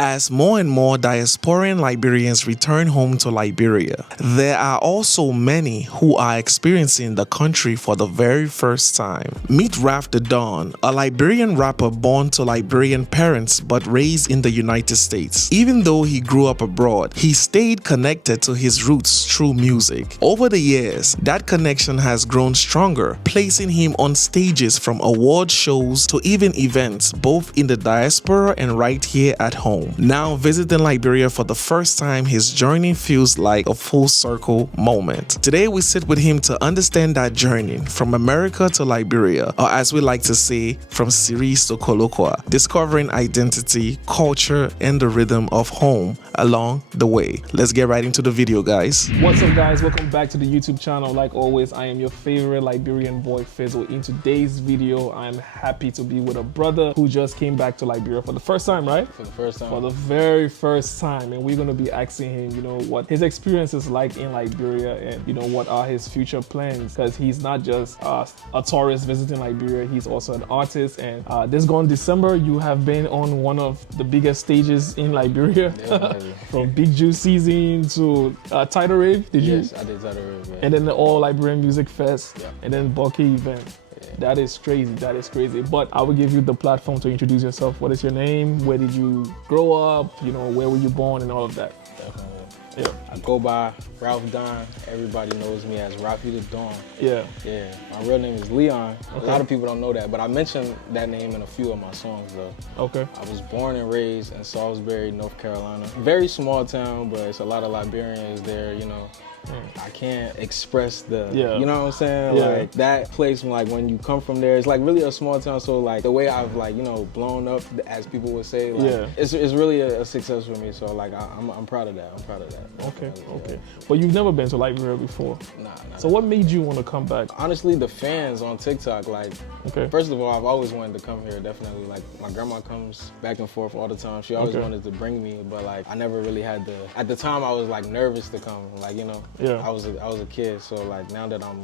As more and more diasporan Liberians return home to Liberia, there are also many who are experiencing the country for the very first time. Meet Ralf The Don, a Liberian rapper born to Liberian parents but raised in the United States. Even though he grew up abroad, he stayed connected to his roots through music. Over the years, that connection has grown stronger, placing him on stages from award shows to even events both in the diaspora and right here at home. Now visiting Liberia for the first time, his journey feels like a full circle moment. Today we sit with him to understand that journey from America to Liberia, or as we like to say, from Series to Kolokwa, discovering identity, culture, and the rhythm of home along the way. Let's get right into the video, guys. What's up, guys? Welcome back to the YouTube channel. Like always, I am your favorite Liberian boy, Fizzle. In today's video, I'm happy to be with a brother who just came back to Liberia for the first time, right? For the first time. For the very first time. And we're going to be asking him, what his experience is like in Liberia and, what are his future plans. Because he's not just a tourist visiting Liberia, he's also an artist. And this gone December, you have been on one of the biggest stages in Liberia. Yeah, From Big Juice season to Tidal Rave, did you? Yes, I did Tidal Rave, yeah. And then the All Liberian Music Fest, yeah. And then Bucky event. Yeah. That is crazy, that is crazy. But I will give you the platform to introduce yourself. What is your name? Where did you grow up? Where were you born and all of that? Definitely. Yeah. I go by Ralf The Don. Everybody knows me as Ralf The Don. Yeah. Yeah. My real name is Leon. Okay. A lot of people don't know that, but I mentioned that name in a few of my songs though. Okay. I was born and raised in Salisbury, North Carolina. Very small town, but it's a lot of Liberians there, I can't express the, you know what I'm saying? Yeah. Like that place, like when you come from there, it's like really a small town. So like the way I've blown up, as people would say, it's really a success for me. So like I'm proud of that. I'm proud of that. Okay, okay. But you've never been to Liberia before? Nah. So what made you want to come back? Honestly, the fans on TikTok, first of all, I've always wanted to come here, definitely. Like my grandma comes back and forth all the time. She always wanted to bring me, but I never really had the, at the time I was nervous to come, Yeah. I was a kid, so now that I'm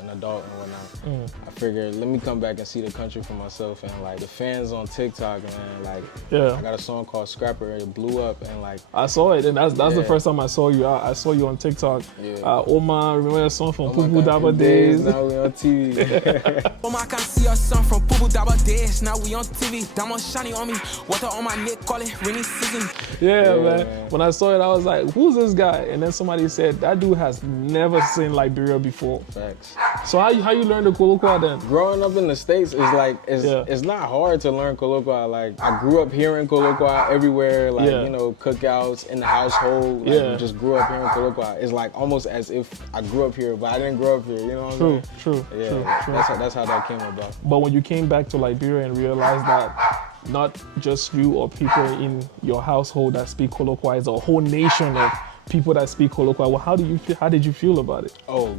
an adult and whatnot, I figured let me come back and see the country for myself. And the fans on TikTok, man, I got a song called Scrapper. It blew up, and I saw it, and that's the first time I saw you. I saw you on TikTok. Yeah. Oma, remember that song from Pupu Daba Days? Now we on TV. Oma can see your son from Pupu Daba Days. Now we on TV. Diamond shiny on me. Water on my neck, call it rainy season. Yeah, man. When I saw it, I was like, who's this guy? And then somebody said, that dude has never seen Liberia before. Facts. So how you learn the Kolokwa then? Growing up in the States is it's not hard to learn Kolokwa. I grew up hearing Kolokwa everywhere, cookouts in the household. You just grew up hearing Kolokwa. It's almost as if I grew up here, but I didn't grow up here. You know what I mean? True. That's how that came about. But when you came back to Liberia and realized that not just you or people in your household that speak Kolokwa, it's a whole nation of people that speak Kolokwa. Well, how did you feel about it? Oh,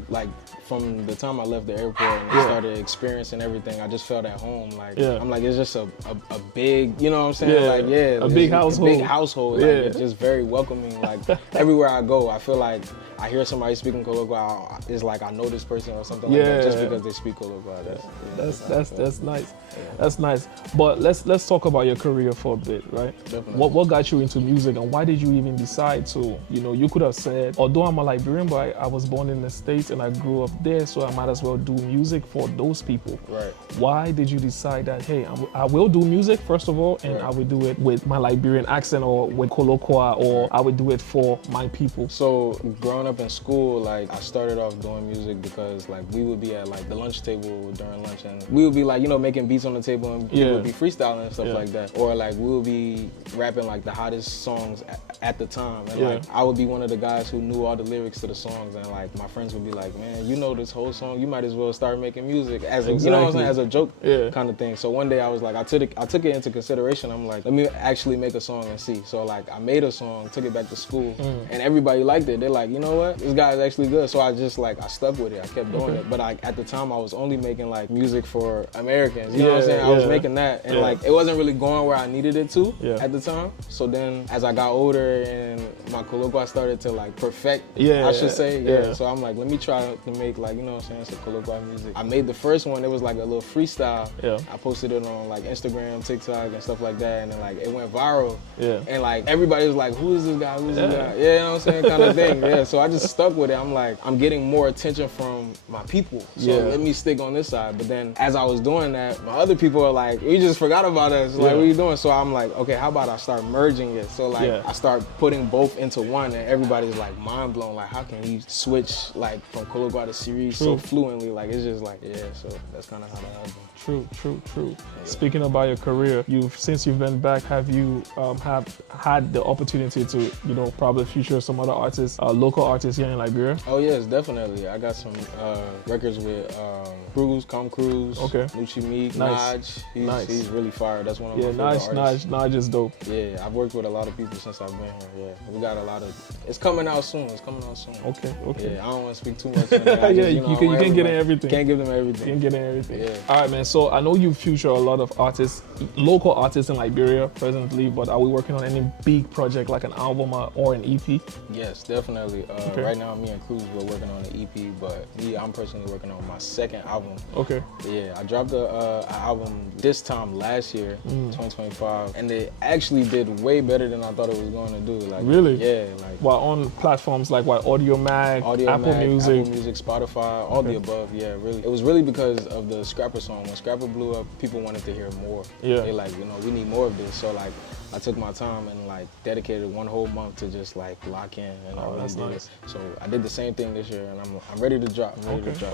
from the time I left the airport and I started experiencing everything, I just felt at home. I'm it's just a big, you know what I'm saying? A big household. A big household. It's just very welcoming. Everywhere I go, I feel like I hear somebody speaking Kolokwa, it's I know this person or something like that just because they speak Kolokwa. That's nice. That's nice. But let's talk about your career for a bit, right? Definitely. What got you into music, and why did you even decide to, you could have said, although I'm a Liberian, but I was born in the States and I grew up there, so I might as well do music for those people. Right. Why did you decide that, hey, I will do music, first of all, and I will do it with my Liberian accent or with Kolokwa, or I would do it for my people? So growing up in school, I started off doing music because we would be at the lunch table during lunch, and we would be making beats on the table, and people would be freestyling and stuff like that. Or we would be rapping the hottest songs at the time. And I would be one of the guys who knew all the lyrics to the songs, and my friends would be like, man, you know this whole song, you might as well start making music as a, you know what I'm saying, as a joke kind of thing. So one day I was I took it into consideration. I'm let me actually make a song and see. So I made a song, took it back to school, and everybody liked it. They're like, you know what, this guy is actually good. So I just I stuck with it. I kept doing it. But at the time I was only making music for Americans. You know what I'm saying? I was yeah. making that, and Yeah. like it wasn't really going where I needed it to Yeah. at the time. So then, as I got older and my colloquia started to like perfect, Yeah, I should say, yeah. So I'm like, let me try to make like, you know what I'm saying, some colloquia music. I made the first one. It was like a little freestyle. Yeah. I posted it on like Instagram, TikTok, and stuff like that, and then like it went viral. Yeah. And like everybody was like, who is this guy? Who's this Yeah. guy? Yeah, you know what I'm saying, kind of thing. Yeah. So I just stuck with it. I'm like, I'm getting more attention from my people. So Yeah. let me stick on this side. But then as I was doing that, my other people are like, you just forgot about us. Like, Yeah. what are you doing? So I'm like, okay, how about I start merging it? So like Yeah. I start putting both into one, and everybody's like mind blown. Like, how can you switch like from colloquia to series so fluently? Like, it's just like, yeah. So that's kind of how that happened. True. Speaking about your career, since you've been back, have you have had the opportunity to, you know, probably feature some other artists, local artists here in Liberia? Oh yes, definitely. I got some records with Cruz, Okay. Nucci Meek, Nice. Naj. He's really fire. That's one of my Yeah, favorite artists. Naj is dope. Yeah, I've worked with a lot of people since I've been here. Yeah, we got a lot of. It's coming out soon. Okay. Yeah, I don't want to speak too much. On that. Yeah, you can't get in everything. Can't give them everything. Can't get in everything. Yeah. All right, man. So I know you feature a lot of artists, local artists in Liberia presently, but are we working on any big project like an album or an EP? Yes, definitely. Okay. Right now, me and Cruz, we're working on an EP, but I'm personally working on my second album. Okay. Yeah, I dropped an album this time last year, Mm. 2025, and it actually did way better than I thought it was going to do. Like, Really? Yeah, like While on platforms like Audio Mag, Apple Music. Spotify, all the above. Yeah, really. It was really because of the Scrapper song. When Scrapper blew up, people wanted to hear more. Yeah. They like, we need more of this. So like, I took my time and like dedicated one whole month to just like lock in, and I really that's did nice. it. So I did the same thing this year, and I'm ready to drop.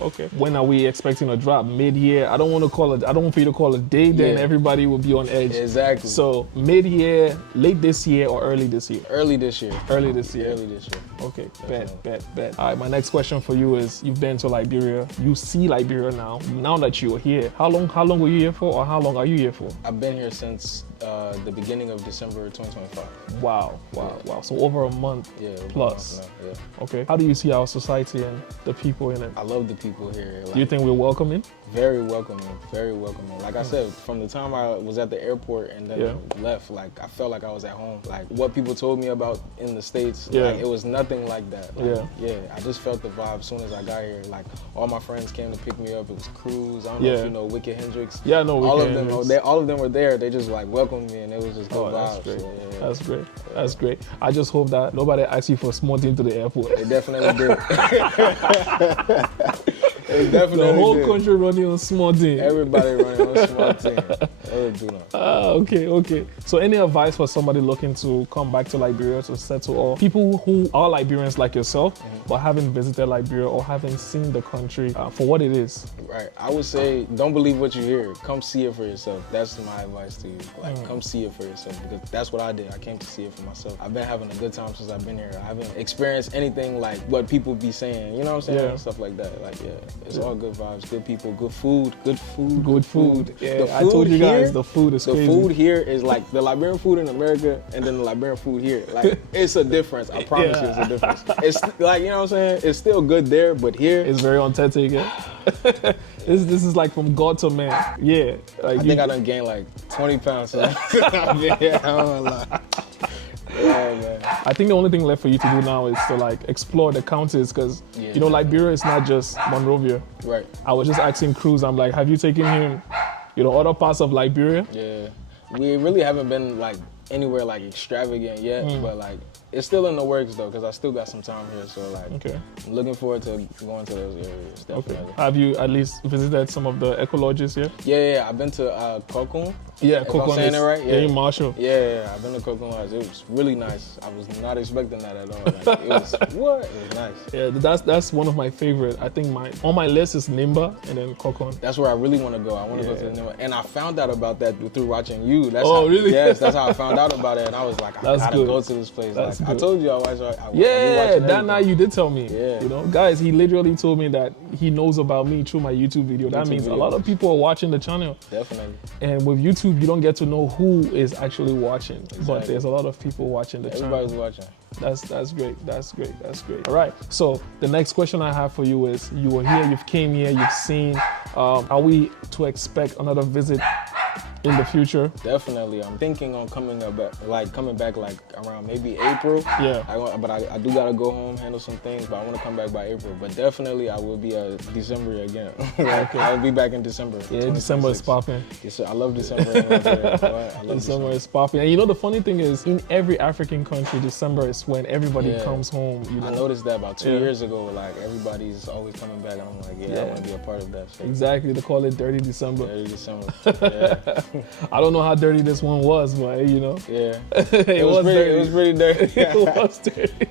Okay. When are we expecting a drop? Mid-year? I don't want for you to call a date, then Yeah. everybody will be on edge. Exactly. So mid-year, late this year, or early this year? Early this year. Early this year. Early this year. Okay, Definitely. bet. All right, my next question for you is, you've been to Liberia, you see Liberia now. Now that you're here, how long were you here for, or how long are you here for? I've been here since the beginning of December 2025. Wow. So over a month plus. Yeah. Okay. How do you see our society and the people in it? I love the people here. Like, Do you think we're welcoming? very welcoming, very welcoming. Like I said, from the time I was at the airport and then left, like I felt like I was at home. Like what people told me about in the States, like it was nothing like that. Like, I just felt the vibe as soon as I got here. Like all my friends came to pick me up. It was Cruz. I don't know if you know Wicked Hendrix. Yeah, I know all Wicked of them. Hendrix. All of them were there. They just like welcomed me, and it was just good That's vibes. great. So, That's great. That's great. I just hope that nobody asks you for a small thing to the airport. They definitely did. They definitely The whole did. country running on small team. Everybody running on a small team. Okay. So any advice for somebody looking to come back to Liberia to settle, or people who are Liberians like yourself, but haven't visited Liberia or haven't seen the country for what it is? Right. I would say don't believe what you hear. Come see it for yourself. That's my advice to you. Like, come see it for yourself, because that's what I did. I came to see it for myself. I've been having a good time since I've been here. I haven't experienced anything like what people be saying. You know what I'm saying? Yeah. Stuff like that. Like, it's all good vibes, good people, good food. Good food. Yeah, The I told you guys here- the food is The crazy. food here is like the Liberian food in America and then the Liberian food here. Like, it's a difference. I promise you, it's a difference. It's like, you know what I'm saying? It's still good there, but here, It's very authentic. This is like from God to man. Yeah. Like I think I done gained like 20 pounds since I've been here. I don't wanna lie. Yeah, man. I think the only thing left for you to do now is to like explore the counties, because you know Liberia is not just Monrovia. Right. I was just asking Cruz, I'm like, have you taken him, other parts of Liberia? Yeah. We really haven't been like anywhere like extravagant yet, but like it's still in the works though, because I still got some time here. So like, I'm looking forward to going to those areas. Definitely. Have you at least visited some of the ecologists here? Yeah. I've been to Kokun. Yeah, If Kokon I'm saying is it right? in Marshall. Yeah, I've been to Kokun Lodge. It was really nice. I was not expecting that at all. Like, it was what? It was nice. Yeah, that's one of my favorite. I think on my list is Nimba and then Kokon. That's where I really want to go. I want to go to the new one. And I found out about that through watching you. That's Really? Yes, that's how I found out about it. And I was like, I gotta good. go to this place. That's Like, I good. told you I was. Yeah, that night you did tell me. Yeah. Guys, he literally told me that he knows about me through my YouTube video. That means a lot of people are watching the channel. Definitely. And with YouTube, you don't get to know who is actually watching. But there's a lot of people watching the channel. Everybody's watching. That's great. That's great. That's great. All right. So the next question I have for you is: you were here, you've came here, you've seen. Are we to expect another visit in the future? Definitely. I'm thinking on coming back like around maybe April. Yeah. But I do gotta go home, handle some things, but I want to come back by April. But definitely I will be December again. Okay. I'll be back in December. Yeah, December is popping. Yes, sir. I love December. I love December is popping. And you know the funny thing is, in every African country, December is when everybody comes home. You know? I noticed that about 2 years ago. Like everybody's always coming back, and I'm like, I want to be a part of that. So. Exactly. They call it Dirty December. Dirty December. Yeah. I don't know how dirty this one was, but you know. Yeah. it was pretty dirty. It was dirty.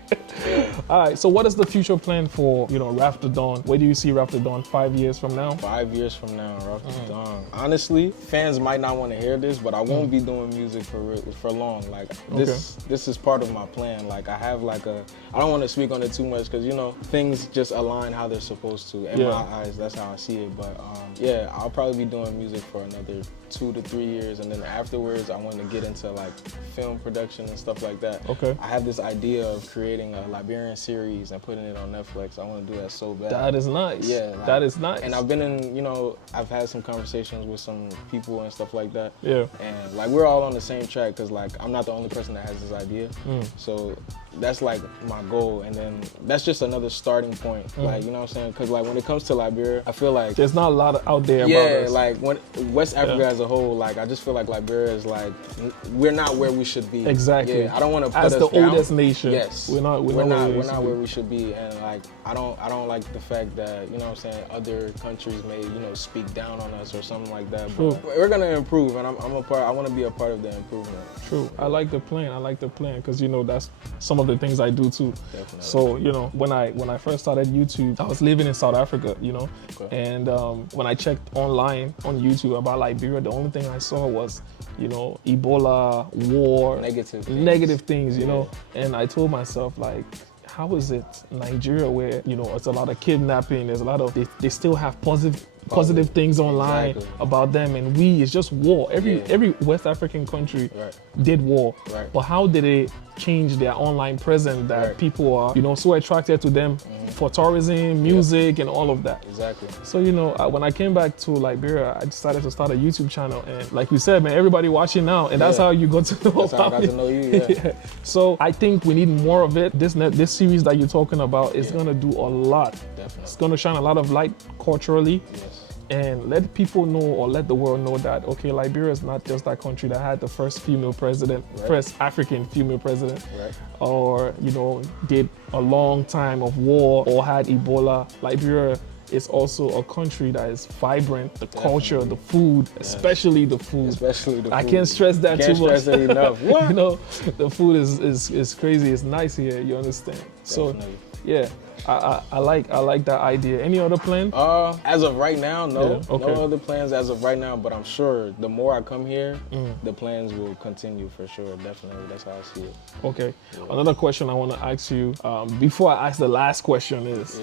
All right. So what is the future plan for, Ralf The Don? Where do you see Ralf The Don 5 years from now? 5 years from now, Ralf The Don. Honestly, fans might not want to hear this, but I won't be doing music for long. Like this is part of my plan. Like I have I don't want to speak on it too much because things just align how they're supposed to. In my eyes, that's how I see it. But I'll probably be doing music for another 2 to 3 years, and then afterwards I want to get into film production and stuff like that. Okay. I have this idea of creating a Liberian series and putting it on Netflix. I want to do that so bad. That is nice. Yeah. That is nice. And I've been in, I've had some conversations with some people and stuff like that. Yeah. And we're all on the same track because I'm not the only person that has this idea. So that's my goal, and then that's just another starting point. You know what I'm saying? Because when it comes to Liberia, I feel like there's not a lot out there about us. When West Africa as a whole, I just feel like Liberia is we're not where we should be. Exactly. Yeah, I don't want to put as us the down. oldest nation. Yes. We're not where we should be, and I don't like the fact that other countries may speak down on us or something like that. True. But we're gonna improve, and I want to be a part of the improvement. True. I like the plan because that's some of the things I do too. Definitely. So when I first started YouTube, I was living in South Africa, and when I checked online on YouTube about Liberia, the only thing I saw was Ebola, war, negative things, and I told myself how is it Nigeria where it's a lot of kidnapping, there's a lot of they still have positive things online about them, and it's just war. Every West African country did war, but how did it change their online presence that people are so attracted to them for tourism, music, and all of that? Exactly. So when I came back to Liberia, I decided to start a YouTube channel, and like you said, man, everybody watching now, and that's how you got to know. That's how I got to know you. Yeah. So I think we need more of it. This series that you're talking about is gonna do a lot. Definitely. It's gonna shine a lot of light culturally. Yes. And let people know, or let the world know that, Liberia is not just that country that had the first female president, first African female president, or, did a long time of war or had Ebola. Liberia is also a country that is vibrant, the culture, the food, especially the food. I can't stress that too much. Can't stress it enough. What? The food is crazy. It's nice here, you understand? Definitely. So, yeah. I like that idea. Any other plan? As of right now, no. Yeah, okay. No other plans as of right now, but I'm sure the more I come here, the plans will continue for sure. Definitely. That's how I see it. Okay. Yeah. Another question I want to ask you, before I ask the last question is,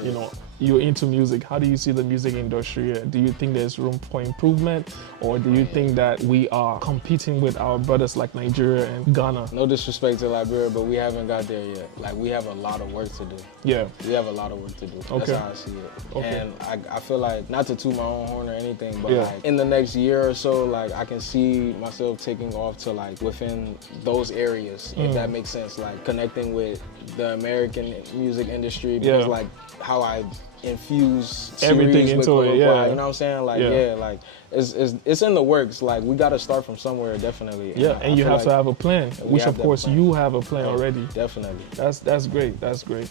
you're into music. How do you see the music industry? Do you think there's room for improvement, or do you think that we are competing with our brothers like Nigeria and Ghana? No disrespect to Liberia, but we haven't got there yet. We have a lot of work to do. Yeah. We have a lot of work to do. Okay. That's how I see it. Okay. And I feel like, not to toot my own horn or anything, but in the next year or so, I can see myself taking off to within those areas, if that makes sense. Connecting with the American music industry, because how I infuse everything into it. Yeah. You know what I'm saying? It's in the works. We got to start from somewhere, definitely. Yeah, and you have to have a plan, which of course you have a plan already. Definitely. That's great. That's great.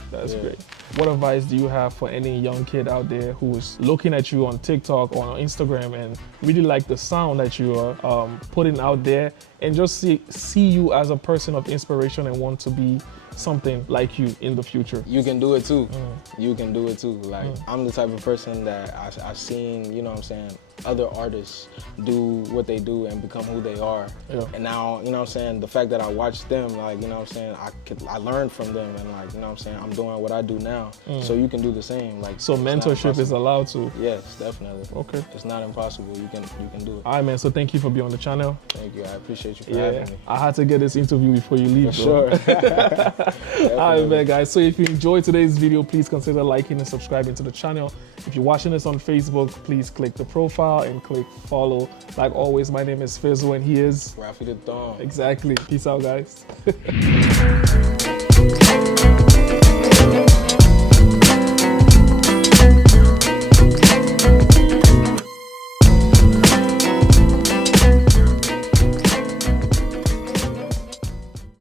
What advice do you have for any young kid out there who is looking at you on TikTok or on Instagram and really like the sound that you are putting out there, and just see you as a person of inspiration and want to be something like you in the future? You can do it too. You can do it too. I'm the type of person that I've seen, other artists do what they do and become who they are. Yeah. And now, you know what I'm saying, the fact that I watched them, like, you know what I'm saying, I learned from them, and like, you know what I'm saying, I'm doing what I do now. So you can do the same. Like, So mentorship is allowed to? Yes, definitely. Okay. It's not impossible. You can do it. All right, man. So thank you for being on the channel. Thank you. I appreciate you for having me. I had to get this interview before you leave, For bro. sure. All right, man, guys. So if you enjoyed today's video, please consider liking and subscribing to the channel. If you're watching this on Facebook, please click the profile and click follow. Like always, my name is Fizzle and he is Ralf The Don. Exactly. Peace out, guys.